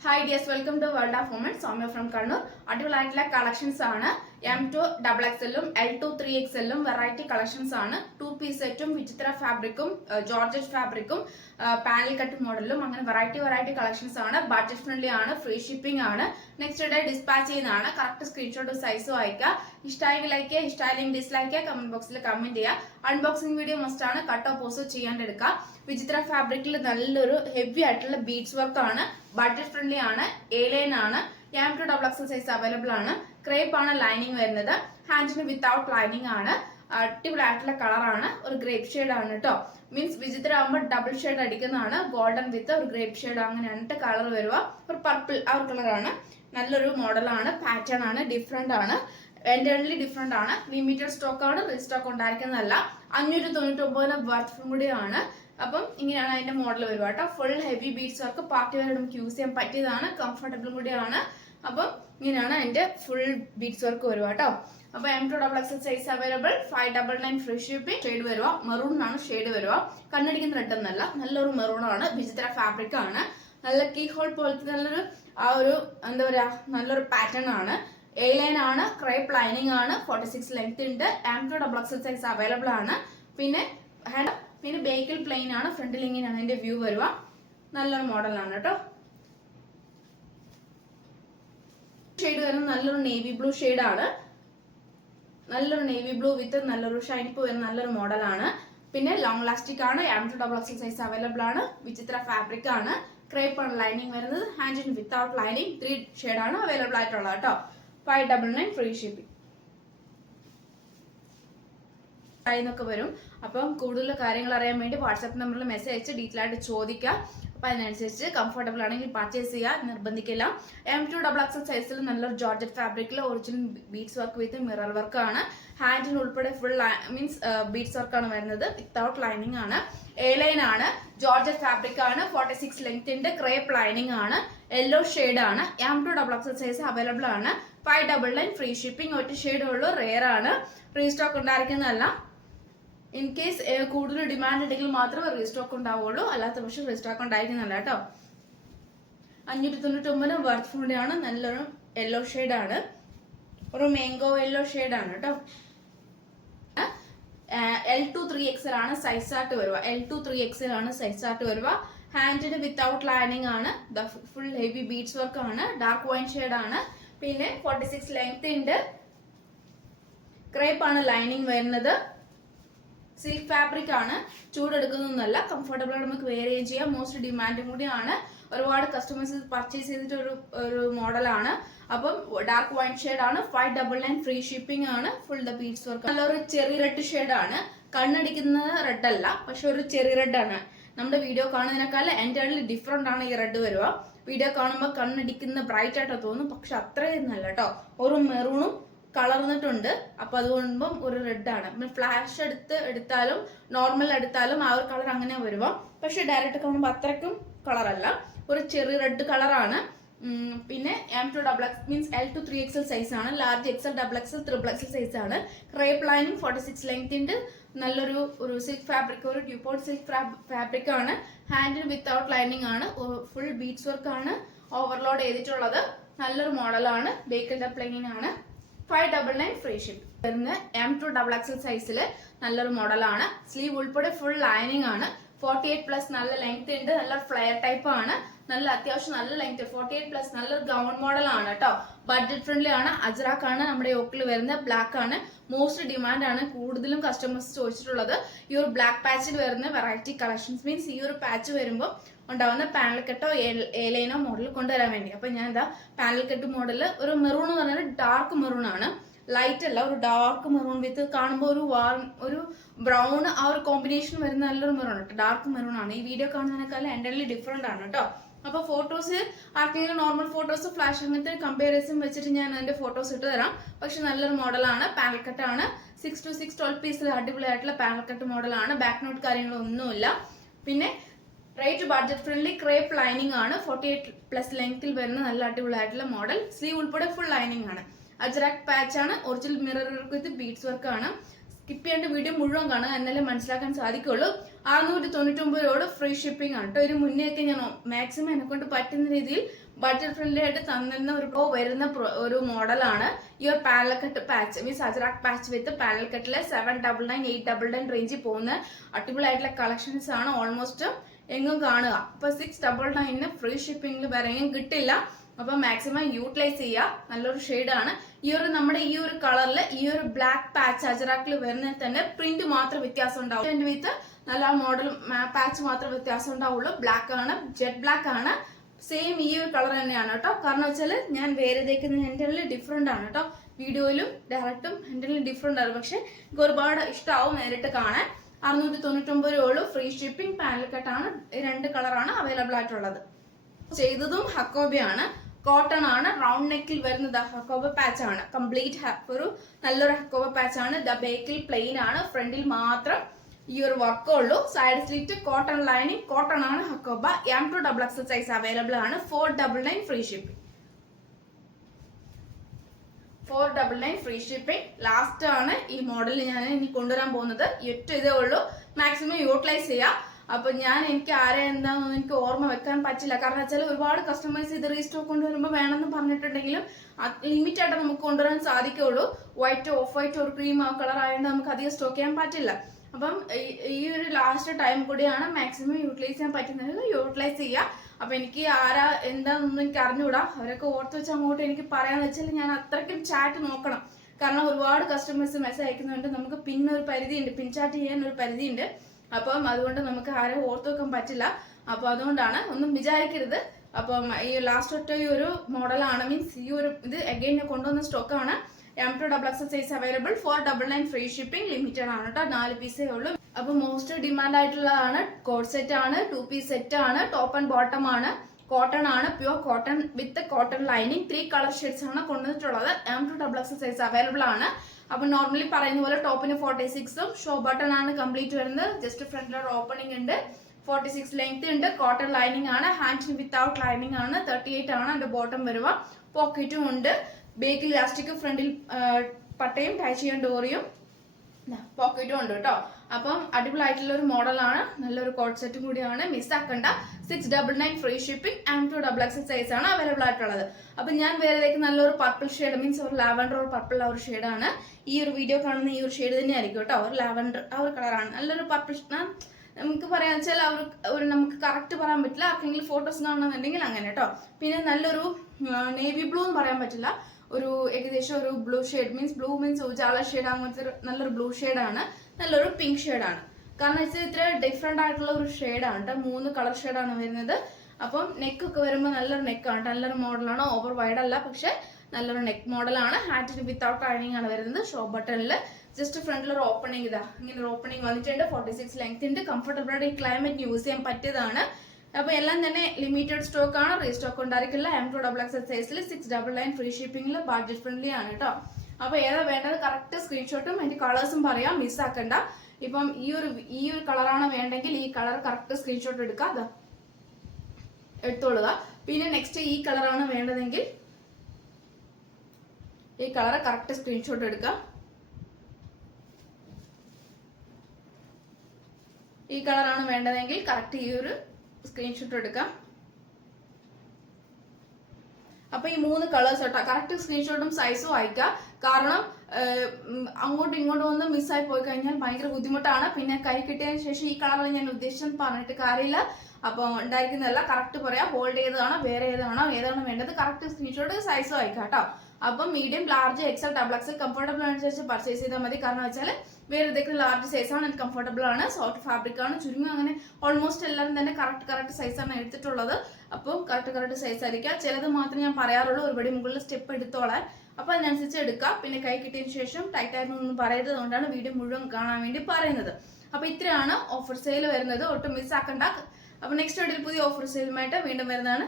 Hi dears, welcome to World of Women. Soumya from Kannur. അടിപൊളിയായിട്ടുള്ള collections ആണ്. M2 XXL L2 3XL variety collections ആണ്. 2 piece സെറ്റും വിചിത്ര ഫാബ്രിക്കും georgette ഫാബ്രിക്കും panel cut മോഡലും അങ്ങനെ വെറൈറ്റി കളക്ഷൻസ് ആണ്. ബഡ്ജറ്റ് ഫ്രണ്ട്ലി ആണ്, ഫ്രീ ഷിപ്പിംഗ് ആണ്. നെക്സ്റ്റ് ഡേ ഡിസ്പാച്ച് ചെയ്യുന്നതാണ്. കറക്റ്റ് സ്ക്രീൻഷോട്ട് സൈസും അയക്കുക. ഇഷ്ടമായെങ്കിൽ ലൈക്ക് ചെയ്യുക, ഇഷ്ടമായില്ലെങ്കിൽ ഡിസ്ലൈക്ക് ചെയ്യുക, കമന്റ് ബോക്സിൽ കമന്റ് ചെയ്യുക. അൺബോക്സിംഗ് വീഡിയോ മസ്റ്റ് ആണ്, കട്ടോ പോസോ ചെയ്യാണ്ടെടുക്കുക. വിചിത്ര ഫാബ്രിക്കിൽ നല്ലൊരു ഹെവി ആയിട്ടുള്ള ബീഡ്സ് വർക്ക് ആണ്. ബഡ്ജറ്റ് ഫ്രണ്ട്ലി ആണ്, എ ലൈൻ ആണ്. M2 XXL സൈസ് അവൈലബിൾ ആണ്. ക്രേപ്പ് ആണ് ലൈനിങ് വരുന്നത്. ഹാൻഡിന് വിത്തൗട്ട് ലൈനിങ് ആണ്. അടിപൊളിയായിട്ടുള്ള കളറാണ്. ഒരു ഗ്രേപ്പ് ഷെയ്ഡ് ആണ് കേട്ടോ. മീൻസ് വിചിത്ര ആകുമ്പോൾ ഡബിൾ ഷെയ്ഡ് അടിക്കുന്നതാണ്. ഗോൾഡൻ വിത്ത് ഒരു ഗ്രേപ്പ് ഷെയ്ഡ് അങ്ങനെയാണ് കളർ വരിക. ഒരു പർപ്പിൾ ആ ഒരു കളറാണ്. നല്ലൊരു മോഡലാണ്, പാറ്റേൺ ആണ്, ഡിഫറെന്റ് ആണ്, എൻറ്റയർലി ഡിഫറെന്റ് ആണ്. ലിമിറ്റഡ് സ്റ്റോക്ക് ആണ്, റീസ്റ്റോക്ക് ഉണ്ടായിരിക്കുന്നതല്ല. 599 വർത്ത് കൂടിയാണ്. അപ്പം ഇങ്ങനെയാണ് അതിന്റെ മോഡൽ വരുക കേട്ടോ. Full heavy beads work, party wear നമുക്ക് യൂസ് ചെയ്യാൻ പറ്റിയതാണ്, കംഫർട്ടബിളും കൂടിയാണ്. അപ്പം ഇങ്ങനെയാണ് അതിന്റെ ഫുൾ ബീഡ്സ് വർക്ക് വരുക കേട്ടോ. അപ്പൊ M2 XXL size available. 599 free shipping. Shade വരുക മെറൂൺ ആണ് ഷെയ്ഡ് വരുക. കണ്ണടിക്കുന്ന റെഡ് എന്നല്ല, നല്ലൊരു മെറൂൺ ആണ്. വിചിത്ര ഫാബ്രിക് ആണ്. നല്ല കീ ഹോൾ പോലത്തെ നല്ലൊരു ആ ഒരു എന്താ പറയാ നല്ലൊരു പാറ്റേൺ ആണ്. എ ലൈൻ ആണ്, ക്രേപ്പ് ലൈനിങ് ആണ്. 46 ലെങ്ത് ഉണ്ട്. M2 XXL സൈസ് അവൈലബിൾ ആണ്. പിന്നെ ബേക്കിൽ പ്ലെയിൻ ആണ്. ഫ്രണ്ടിൽ ഇങ്ങനെയാണ് അതിന്റെ വ്യൂ വരുക. നല്ലൊരു മോഡലാണ് കേട്ടോ. ഷെയ്ഡ് വരുന്നത് നല്ലൊരു നേവി ബ്ലൂ ഷെയ്ഡ് ആണ്. നല്ലൊരു നേവി ബ്ലൂ വിത്ത് നല്ലൊരു ഷൈനിപ്പ് വരുന്ന നല്ലൊരു മോഡലാണ്. പിന്നെ ലോങ് ലാസ്റ്റിക് ആണ്. M2 XXL സൈസ് അവൈലബിൾ ആണ്. വിചിത്ര ഫാബ്രിക് ആണ്. ക്രേപ്പ് ആണ് ലൈനിങ് വരുന്നത്. ഹാൻഡിന് വിത്തൗട്ട് ലൈനിങ് 3 ഷെയ്ഡ് ആണ് അവൈലബിൾ ആയിട്ടുള്ളത് കേട്ടോ. 599 ഫ്രീ ഷിപ്പിംഗ് എന്നൊക്കെ വരും. അപ്പം കൂടുതൽ കാര്യങ്ങൾ അറിയാൻ വേണ്ടി വാട്സാപ്പ് നമ്പറിൽ മെസ്സേജ് അയച്ച് ഡീറ്റെയിൽ ആയിട്ട് ചോദിക്കുക. അപ്പൊ അതിനനുസരിച്ച് കംഫർട്ടബിൾ ആണെങ്കിൽ പർച്ചേസ് ചെയ്യുക, നിർബന്ധിക്കില്ല. M2 XXL സൈസിൽ നല്ലൊരു ജോർജറ്റ് ഫാബ്രിക്കിൽ original beads work with mirror work ആണ്. ഹാൻഡിന് ഉൾപ്പെടെ ഫുൾ മീൻസ് ബീഡ്സ് വർക്ക് ആണ് വരുന്നത്. വിത്തൗട്ട് ലൈനിങ് ആണ്. എ ലൈൻ ആണ്. ജോർജറ്റ് ഫാബ്രിക് ആണ്. 46 ലെങ്ത് ഉണ്ട്. ക്രേപ്പ് ലൈനിങ് ആണ്. യെല്ലോ ഷെയ്ഡ് ആണ്. M2 XXL സൈസ് അവൈലബിൾ ആണ്. 599 ഫ്രീ ഷിപ്പിംഗ്. ഒറ്റ ഷെയ്ഡ് ഉള്ളൂ, റെയർ ആണ്, റീസ്റ്റോക്ക് ഉണ്ടായിരിക്കുന്നതല്ല. ഇൻ കേസ് കൂടുതൽ ഡിമാൻഡ് ഉണ്ടെങ്കിൽ മാത്രമേ റീസ്റ്റോക്ക് ഉണ്ടാവുള്ളൂ, അല്ലാത്ത പക്ഷേ റീസ്റ്റോക്ക് ഉണ്ടായിരിക്കുന്നല്ല കേട്ടോ. 599 വർത്ത് ഫുഡിയാണ്. നല്ലൊരു യെല്ലോ ഷെയ്ഡ് ആണ്. ഒരു മാംഗോ യെല്ലോ ഷെയ്ഡ് ആണ് കേട്ടോ. L2 3XL ആണ് സൈസ് ആയിട്ട് വരുക. L2 3XL ആണ് സൈസ് ആയിട്ട് വരുക. ഹാൻഡിന് വിത്തൗട്ട് ലൈനിങ് ആണ്. ഫുൾ ഹെവി ബീഡ്സ് വർക്ക് ആണ്. ഡാർക്ക് വൈൻ ഷെയ്ഡ് ആണ്. പിന്നെ 46 ലെങ്ത് ഉണ്ട്. ക്രേപ്പ് ആണ് ലൈനിങ് വരുന്നത്. സിൽക്ക് ഫാബ്രിക് ആണ്. ചൂടെടുക്കുന്നൊന്നല്ല, കംഫർട്ടബിൾ ആണ്, നമുക്ക് വെയർ ചെയ്യാം. മോസ്റ്റ് ഡിമാൻഡും കൂടിയാണ്. ഒരുപാട് കസ്റ്റമേഴ്സ് പർച്ചേസ് ചെയ്തിട്ട് ഒരു മോഡലാണ്. അപ്പം ഡാർക്ക് വൈൻ ഷെയ്ഡ് ആണ്. 599 ഫ്രീ ഷിപ്പിംഗ് ആണ്. Full the beads work. നല്ലൊരു ചെറി റെഡ് ഷെയ്ഡ് ആണ്. കണ്ണടിക്കുന്ന റെഡ് അല്ല, പക്ഷെ ഒരു ചെറി റെഡ് ആണ്. നമ്മുടെ വീഡിയോ കാണുന്നതിനേക്കാൾ എൻറ്റയർലി ഡിഫറെന്റ് ആണ് ഈ റെഡ് വരിക. വീഡിയോ കാണുമ്പോൾ കണ്ണടിക്കുന്ന ബ്രൈറ്റ് ആയിട്ട് തോന്നും, പക്ഷെ അത്രയും നല്ല കേട്ടോ. ഒരു മെറൂണും കളർന്നിട്ടുണ്ട്. അപ്പൊ അതുകൊണ്ടും ഒരു റെഡ് ആണ്. ഫ്ലാഷ് എടുത്താലും നോർമൽ എടുത്താലും ആ ഒരു കളർ അങ്ങനെ വരുക. പക്ഷെ ഡയറക്റ്റ് കാണുമ്പോൾ അത്രയ്ക്കും കളറല്ല, ഒരു ചെറിയ റെഡ് കളറാണ്. പിന്നെ M2 XXL means L2 3XL size ആണ്. Large XL XXL XXL size ആണ്. ക്രേപ്പ് ലൈനിങ് 46 ലെങ്ത് ഉണ്ട്. നല്ലൊരു സിൽക്ക് ഫാബ്രിക്, ഒരു ഡ്യൂപോർട്ട് സിൽക്ക് ഫാബ്രിക് ആണ്. ഹാൻഡിന് വിത്തൗട്ട് ലൈനിങ് ആണ്. ഫുൾ ബീഡ്സ് വർക്ക് ആണ് ഓവർലോഡ് ചെയ്തിട്ടുള്ളത്. നല്ലൊരു മോഡലാണ്. ബേക്കിന്റെ പ്ലെയിൻ ആണ്. 599 ഫ്രീ ഷിപ്പ് വരുന്ന M2 XXL സൈസിൽ നല്ലൊരു മോഡലാണ്. സ്ലീവ് ഉൾപ്പെടെ ഫുൾ ലൈനിങ് ആണ്. 48+ നല്ല ലെങ്ത് ഉണ്ട്. നല്ല ഫ്ലെയർ ടൈപ്പ് ആണ്. നല്ല അത്യാവശ്യം നല്ല ലെങ്ത്. 48+ നല്ലൊരു ഗൗൺ മോഡൽ ആണ് കേട്ടോ. ബഡ്ജറ്റ് ഫ്രണ്ട്ലി ആണ്. അജ്രാക്ക് ആണ് നമ്മുടെ യോക്കിൽ വരുന്നത്. ബ്ലാക്ക് ആണ്. മോസ്റ്റ് ഡിമാൻഡ് ആണ്. കൂടുതലും കസ്റ്റമേഴ്സ് ചോദിച്ചിട്ടുള്ളത് ഈ ഒരു ബ്ലാക്ക് പാച്ചിൽ വരുന്ന വെറൈറ്റി കളക്ഷൻസ്. മീൻസ് ഈ ഒരു പാച്ച് വരുമ്പോൾ ഉണ്ടാവുന്ന പാനൽ കെട്ടോ എ ലൈനോ മോഡൽ കൊണ്ടുവരാൻ വേണ്ടി. അപ്പൊ ഞാൻ എന്താ പാനൽ കെട്ട് മോഡൽ ഒരു മെറൂൺ എന്ന് പറഞ്ഞാൽ ഡാർക്ക് മെറൂൺ ആണ്. ലൈറ്റ് അല്ല, ഒരു ഡാർക്ക് മെറൂൺ വിത്ത് കാണുമ്പോൾ ഒരു ബ്രൗൺ ആ ഒരു കോമ്പിനേഷൻ വരുന്ന നല്ലൊരു മെറൂൺ കേട്ടോ. ഡാർക്ക് മെറൂൺ ആണ്. ഈ വീഡിയോ കാണുന്നതിനേക്കാളും എൻ്റർലി ഡിഫറെന്റ് ആണ് കേട്ടോ. അപ്പൊ ഫോട്ടോസ് ആർക്കെങ്കിലും നോർമൽ ഫോട്ടോസ് ഫ്ലാഷ് അങ്ങനത്തെ കമ്പാരിസൺ വെച്ചിട്ട് ഞാൻ അതിന്റെ ഫോട്ടോസ് ഇട്ട് തരാം. പക്ഷെ നല്ലൊരു മോഡലാണ്. പാനൽ കട്ട് ആണ്. 6 to 6 12 പീസിൽ അടിപൊളിയായിട്ടുള്ള പാനൽ കട്ട് മോഡലാണ്. ബാക്ക് നോട്ട് കാര്യങ്ങളൊന്നുമില്ല. പിന്നെ rate budget friendly. Crepe lining ആണ്. 48+ ലെങ്ത്തിൽ വരുന്ന നല്ല അടിപൊളിയായിട്ടുള്ള മോഡൽ. സ്ലീവ് ഉൾപ്പെടെ ഫുൾ ലൈനിങ് ആണ്. അജ്രാക്ക് പാച്ച് ആണ്. Original mirror work with beads work ആണ്. സ്കിപ്പ് ചെയ്യേണ്ട വീഡിയോ മുഴുവൻ കാണുക, എന്നാലേ മനസ്സിലാക്കാൻ സാധിക്കുള്ളൂ. 699 ഫ്രീ ഷിപ്പിംഗ് ആണ് കേട്ടോ. ഒരു മുന്നേ ഒക്കെ ഞാൻ മാക്സിമം എന്നെ കൊണ്ട് പറ്റുന്ന രീതിയിൽ ബഡ്ജറ്റ് ഫ്രണ്ട്ലി ആയിട്ട് തന്നിരുന്ന വരുന്ന ഒരു മോഡലാണ് ഈ ഒരു panel cut patch, means Ajrak patch with panel കട്ടില് 799 899 റേഞ്ചിൽ പോകുന്ന അടിപൊളിയായിട്ടുള്ള കളക്ഷൻസ് ആണ്. ഓൾമോസ്റ്റ് എങ്ങും കാണുക. ഇപ്പൊ 699 ഫ്രീ ഷിപ്പിംഗിൽ വേറെ എങ്ങും കിട്ടില്ല. അപ്പൊ മാക്സിമം യൂട്ടിലൈസ് ചെയ്യുക. നല്ലൊരു ഷെയ്ഡാണ്. ഈ ഒരു നമ്മുടെ ഈ ഒരു കളറിൽ ഈ ഒരു ബ്ലാക്ക് പാച്ച് അജറാക്കിൽ വരുന്നതിൽ തന്നെ പ്രിന്റ് മാത്രം വ്യത്യാസം ഉണ്ടാവും. വിത്ത് നല്ല മോഡൽ പാച്ച് മാത്രം വ്യത്യാസം ഉണ്ടാവുള്ളൂ. ബ്ലാക്ക് ആണ്, ജെറ്റ് ബ്ലാക്ക് ആണ്. സെയിം ഈ ഒരു കളർ തന്നെയാണ് കേട്ടോ. കാരണം വെച്ചാൽ ഞാൻ വേറെ തേക്കുന്നത് എൻ്റെ ഡിഫറെന്റ് ആണ് കേട്ടോ. വീഡിയോയിലും ഡയറക്റ്റും എൻ്റെ ഡിഫറെന്റ് ആണ്. പക്ഷെ എനിക്ക് ഒരുപാട് ഇഷ്ടമാവും നേരിട്ട് കാണാൻ. 699 രൂപയുള്ളൂ. Free shipping, panel കട്ടാണ്. 2 കളറാണ് അവൈലബിൾ ആയിട്ടുള്ളത്. ചെയ്തതും ഹക്കോബയാണ്, കോട്ടൺ ആണ്. റൗണ്ട് നെക്കിൽ വരുന്നത് ഹക്കോബ പാച്ച് ആണ്. കംപ്ലീറ്റ് ഒരു നല്ലൊരു ഹക്കോബ പാച്ച് ആണ്. ബേക്കിൽ പ്ലെയിൻ ആണ്, ഫ്രണ്ടിൽ മാത്രം ഈ ഒരു വർക്ക് ഉള്ളൂ. Side slit, cotton lining, cotton ആണ് hakoba. M2 XXL size available ആണ്. 499 free shipping. 499 free shipping. Last ആണ് ഈ മോഡൽ ഞാൻ ഇനി കൊണ്ടുവരാൻ പോകുന്നത്. ഇതേ ഉള്ളൂ. മാക്സിമം യൂട്ടിലൈസ് ചെയ്യാം. അപ്പൊ എനിക്ക് ആരെ എന്താണെന്ന് എനിക്ക് ഓർമ്മ വെക്കാൻ പറ്റില്ല. കാരണം വെച്ചാൽ ഒരുപാട് കസ്റ്റമേഴ്സ് ഇത് റീസ്റ്റോക്ക് കൊണ്ടുവരുമ്പോൾ വേണമെന്ന് പറഞ്ഞിട്ടുണ്ടെങ്കിലും ലിമിറ്റ് ആയിട്ട് നമുക്ക് കൊണ്ടുവരാൻ സാധിക്കുള്ളൂ. വൈറ്റ്, ഓഫ് വൈറ്റ്, ഒരു ക്രീം കളർ ആയതുകൊണ്ട് നമുക്ക് അധികം സ്റ്റോക്ക് ചെയ്യാൻ പറ്റില്ല. അപ്പം ഈ ഒരു ലാസ്റ്റ് ടൈം കൂടിയാണ് മാക്സിമം യൂട്ടിലൈസ് ചെയ്യാൻ പറ്റുന്നത്. യൂട്ടിലൈസ് ചെയ്യുക. അപ്പൊ എനിക്ക് ആരാ എന്താണെന്നൊന്നും എനിക്ക് അറിഞ്ഞുകൂടാ. അവരൊക്കെ ഓർത്ത് വെച്ച് അങ്ങോട്ട് എനിക്ക് പറയാന്ന് വെച്ചാൽ ഞാൻ അത്രയ്ക്കും ചാറ്റ് നോക്കണം. കാരണം ഒരുപാട് കസ്റ്റമേഴ്സ് മെസ്സേജ് അയക്കുന്നുണ്ട്. നമുക്ക് പിന്നൊരു പരിധിയുണ്ട്, പിൻ ചാറ്റ് ചെയ്യാൻ ഒരു പരിധിയുണ്ട്. അപ്പം അതുകൊണ്ട് നമുക്ക് ആരും ഓർത്ത് വെക്കാൻ പറ്റില്ല. അപ്പൊ അതുകൊണ്ടാണ്, ഒന്നും വിചാരിക്കരുത്. അപ്പം ഈ ലാസ്റ്റ് ഒറ്റ ഈ ഒരു മോഡലാണ്, മീൻസ് ഈ ഒരു ഇത് അഗൈൻ കൊണ്ടുവന്ന സ്റ്റോക്കാണ്. M2 XXL size available. 499 free shipping. Limited ആണ് കേട്ടോ. 4 പീസേ ഉള്ളൂ. അപ്പൊ മോസ്റ്റ് ഡിമാൻഡ് ആയിട്ടുള്ളതാണ്. കോഡ് സെറ്റ് ആണ്, 2 പീസ് സെറ്റ് ആണ്, ടോപ്പ് ആൻഡ് ബോട്ടം ആണ്, കോട്ടൺ ആണ്, പ്യൂർ കോട്ടൺ വിത്ത് കോട്ടൺ ലൈനിങ്. 3 കളർ ഷെയ്ഡ്സ് ആണ് കൊണ്ടുവന്നിട്ടുള്ളത്. M2 XXL സൈസ് അവൈലബിൾ ആണ്. അപ്പൊ നോർമലി പറയുന്ന പോലെ ടോപ്പിന് 46ഉം ഷോ ബട്ടൺ ആണ് കംപ്ലീറ്റ് വരുന്നത്. ജസ്റ്റ് ഫ്രണ്ടിലൊരു ഓപ്പണിംഗ് ഉണ്ട്. 46 ലെങ്ത് ഉണ്ട്. കോട്ടൺ ലൈനിങ് ആണ്. ഹാൻഡ് വിത്തൗട്ട് ലൈനിങ് ആണ്. 38 ആണ് അതിന്റെ ബോട്ടം വരുക. പോക്കറ്റും ഉണ്ട്. ബേക്കിൽ ഇലാസ്റ്റിക്, ഫ്രണ്ടിൽ പട്ടയും ടൈ ചെയ്യാൻ ഡോറിയും പോക്കറ്റും ഉണ്ട് കേട്ടോ. അപ്പം അടിപൊളിയായിട്ടുള്ള ഒരു മോഡലാണ്. നല്ലൊരു കോഡ് സെറ്റും കൂടിയാണ്. മിസ്സാക്കണ്ട. 699 free shipping. M2 XXL size ആണ് അവൈലബിൾ ആയിട്ടുള്ളത്. അപ്പൊ ഞാൻ വേറെ നല്ലൊരു പർപ്പിൾ ഷെയ്ഡ്, മീൻസ് ഒരു ലാവൻഡർ ഒരു പർപ്പിൾ ആ ഒരു ഷെയ്ഡാണ്. ഈ ഒരു വീഡിയോ കാണുന്ന ഈ ഒരു ഷെയ്ഡ് തന്നെ ആയിരിക്കും കേട്ടോ. ഒരു ലാവൻഡർ ആ ഒരു കളറാണ്. നല്ലൊരു പർപ്പിൾ. നമുക്ക് പറയാന്ന് വെച്ചാൽ ഒരു നമുക്ക് കറക്റ്റ് പറയാൻ പറ്റില്ല. ആർക്കെങ്കിലും ഫോട്ടോസ് കാണുന്നുണ്ടെങ്കിൽ അങ്ങനെ കേട്ടോ. പിന്നെ നല്ലൊരു നേവി ബ്ലൂ എന്ന് പറയാൻ പറ്റില്ല. ഒരു ഏകദേശം ഒരു blue shade, means Ujala shade, അങ്ങനത്തെ നല്ലൊരു ബ്ലൂ ഷെയ്ഡാണ്. നല്ലൊരു പിങ്ക് ഷെയ്ഡാണ്. കാരണം വെച്ചാൽ ഇത്ര ഡിഫറെന്റ് ആയിട്ടുള്ള ഒരു ഷെയ്ഡാണ് കേട്ടോ. 3 കളർ ഷെയ്ഡാണ് വരുന്നത്. അപ്പം നെക്ക് ഒക്കെ വരുമ്പോൾ നല്ലൊരു നെക്കാണ്. നല്ലൊരു മോഡലാണ്. ഓവർ വൈഡ് അല്ല, പക്ഷെ നല്ലൊരു നെക്ക് മോഡലാണ്. ഹാറ്റിന് വിത്തൗട്ട് ലൈനിങ് ആണ് വരുന്നത്. ഷോ ബട്ടണിൽ ജസ്റ്റ് ഫ്രണ്ടിൽ ഒരു ഓപ്പണിംഗ്, ഇതാ ഇങ്ങനെ ഒരു ഓപ്പണിംഗ് വന്നിട്ടുണ്ട്. 46 ലെങ്ത് ഉണ്ട്. കംഫർട്ടബിൾ ആയിട്ട് ഈ ക്ലൈമറ്റ് യൂസ് ചെയ്യാൻ പറ്റിയതാണ്. അപ്പൊ എല്ലാം തന്നെ ലിമിറ്റഡ് സ്റ്റോക്ക് ആണ്. റീസ്റ്റോക്ക് ഉണ്ടായിരിക്കില്ല. M2 XXL സൈസിൽ 699 ഫ്രീ ഷിപ്പിംഗിൽ ബഡ്ജറ്റ് ഫ്രണ്ട്ലി ആണ് കേട്ടോ. അപ്പൊ ഏതാ വേണ്ടത് കറക്റ്റ് സ്ക്രീൻഷോട്ടും അതിന്റെ കളേഴ്സും പറയാം. മിസ്സാക്കണ്ട. ഇപ്പം ഈ ഒരു കളറാണ് വേണ്ടെങ്കിൽ ഈ കളർ കറക്റ്റ് സ്ക്രീൻഷോട്ട് എടുക്കുക, എടുത്തോളുക. പിന്നെ നെക്സ്റ്റ് ഈ കളറാണ് വേണ്ടതെങ്കിൽ ഈ കളർ കറക്റ്റ് സ്ക്രീൻഷോട്ട് എടുക്കുക. ഈ കളറാണ് വേണ്ടതെങ്കിൽ കറക്റ്റ് ഈ ഒരു സ്ക്രീൻഷോട്ട് എടുക്കാം. അപ്പൊ ഈ 3 കളേഴ്സ് കേട്ടോ. കറക്റ്റ് സ്ക്രീൻഷോട്ടും സൈസും അയക്കാം. കാരണം അങ്ങോട്ടും ഇങ്ങോട്ടും ഒന്ന് മിസ്സായി പോയി കഴിഞ്ഞാൽ ഭയങ്കര ബുദ്ധിമുട്ടാണ്. പിന്നെ കൈ കിട്ടിയതിനു ശേഷം ഈ കളറാണ് ഞാൻ ഉദ്ദേശിച്ചെന്ന് പറഞ്ഞിട്ട് കാര്യമില്ല. അപ്പൊ ഉണ്ടായിരിക്കുന്നതല്ല, കറക്റ്റ് പറയാം. ഹോൾഡ് ചെയ്തതാണോ വേറെ ഏതാണ് വേണ്ടത് കറക്റ്റ് സ്ക്രീൻഷോട്ട് സൈസും അയക്കാം കേട്ടോ. അപ്പം medium, large, XL, XXL comfortable അനുസരിച്ച് പർച്ചേസ് ചെയ്താൽ മതി. കാരണം വെച്ചാൽ വേറെ ഏതൊക്കെ ലാർജ് സൈസാണ്, എനിക്ക് കംഫർട്ടബിൾ ആണ്. സോഫ്റ്റ് ഫാബ്രിക് ആണ്. ചുരുങ്ങി അങ്ങനെ ഓൾമോസ്റ്റ് എല്ലാവരും തന്നെ കറക്റ്റ് സൈസാണ് എടുത്തിട്ടുള്ളത്. അപ്പോൾ കറക്റ്റ് സൈസ് ആയിരിക്കാം. ചിലത് മാത്രമേ ഞാൻ പറയാറുള്ളൂ. ഒരുപടി മുകളിൽ സ്റ്റെപ്പ് എടുത്തോളാൻ. അപ്പൊ അതിനനുസരിച്ച് എടുക്കാം. പിന്നെ കൈ കിട്ടിയതിനു ശേഷം ടൈറ്റ് ആയിരുന്നൊന്നും പറയരുത്. അതുകൊണ്ടാണ് വീഡിയോ മുഴുവൻ കാണാൻ വേണ്ടി പറയുന്നത്. അപ്പൊ ഇത്രയാണ് ഓഫർ സെയിൽ വരുന്നത്. ഒട്ടും മിസ്സാക്കണ്ട. അപ്പൊ നെക്സ്റ്റ് വീഡിയോയിൽ പുതിയ ഓഫർ സെയിലുമായിട്ട് വീണ്ടും വരുന്നതാണ്.